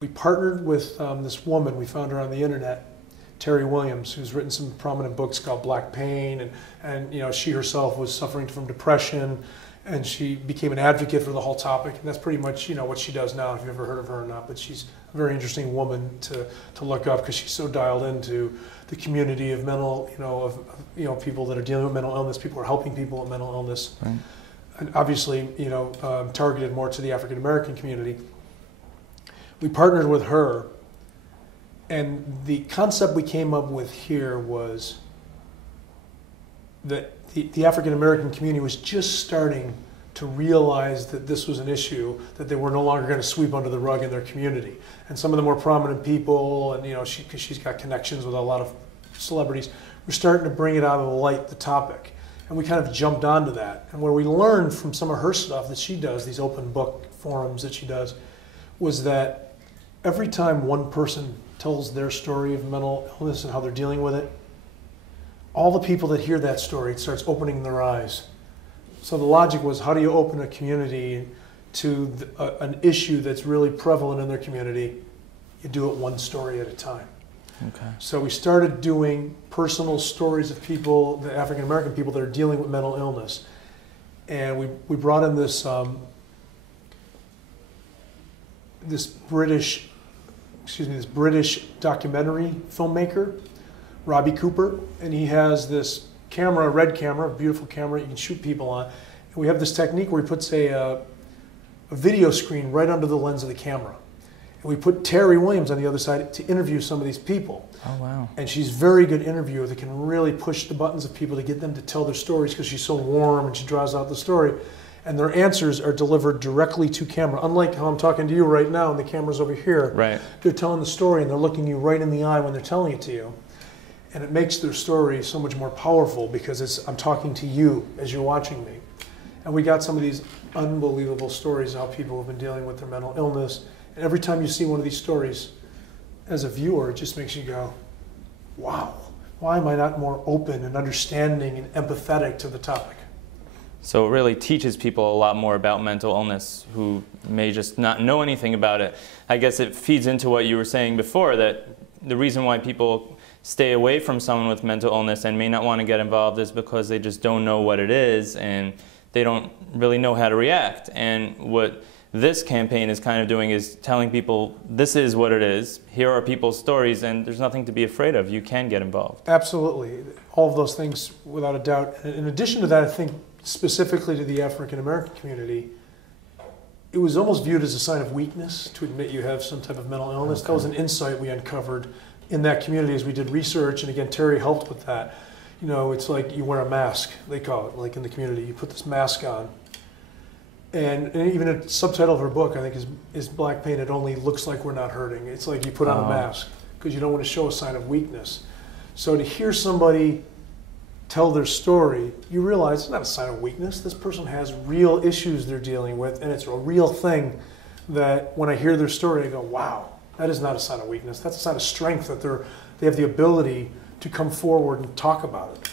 We partnered with this woman, we found her on the internet, Terry Williams, who's written some prominent books called Black Pain, and you know, she herself was suffering from depression, and she became an advocate for the whole topic, and that's pretty much, you know, what she does now, if you've ever heard of her or not. But she's a very interesting woman to look up, because she's so dialed into the community of mental, people that are dealing with mental illness, people who are helping people with mental illness, right. And obviously, you know, targeted more to the African American community. We partnered with her, and the concept we came up with here was that the African American community was just starting to realize that this was an issue that they were no longer going to sweep under the rug in their community. And some of the more prominent people, and you know, because she's got connections with a lot of celebrities, we're starting to bring it out of the light, the topic. And we kind of jumped onto that. And where we learned from some of her stuff that she does, these open book forums that she does, was that every time one person tells their story of mental illness and how they're dealing with it, all the people that hear that story, it starts opening their eyes. So the logic was, how do you open a community to an issue that's really prevalent in their community? You do it one story at a time. Okay. So we started doing personal stories of people, the African American people that are dealing with mental illness. And we brought in this British documentary filmmaker, Robbie Cooper, and he has this camera, a red camera, a beautiful camera you can shoot people on. And we have this technique where he puts a video screen right under the lens of the camera. And we put Terry Williams on the other side to interview some of these people. Oh, wow. And she's a very good interviewer that can really push the buttons of people to get them to tell their stories, because she's so warm and she draws out the story. And their answers are delivered directly to camera. Unlike how I'm talking to you right now and the camera's over here. Right. They're telling the story and they're looking you right in the eye when they're telling it to you. And it makes their story so much more powerful, because I'm talking to you as you're watching me. And we got some of these unbelievable stories of how people have been dealing with their mental illness. And every time you see one of these stories, as a viewer, it just makes you go, wow, why am I not more open and understanding and empathetic to the topic? So it really teaches people a lot more about mental illness who may just not know anything about it. I guess it feeds into what you were saying before, that the reason why people stay away from someone with mental illness and may not want to get involved is because they just don't know what it is and they don't really know how to react. And what this campaign is kind of doing is telling people, this is what it is, here are people's stories, and there's nothing to be afraid of. You can get involved. Absolutely. All of those things, without a doubt. In addition to that, I think specifically to the African American community, it was almost viewed as a sign of weakness to admit you have some type of mental illness. Okay. That was an insight we uncovered in that community as we did research, and again, Terry helped with that. You know, it's like you wear a mask, they call it, like in the community. You put this mask on. And even a subtitle of her book, I think, is Black Pain, It Only Looks Like We're Not Hurting. It's like you put on a mask because you don't want to show a sign of weakness. So to hear somebody tell their story, you realize it's not a sign of weakness. This person has real issues they're dealing with, and it's a real thing that when I hear their story, I go, wow, that is not a sign of weakness. That's a sign of strength, that they have the ability to come forward and talk about it.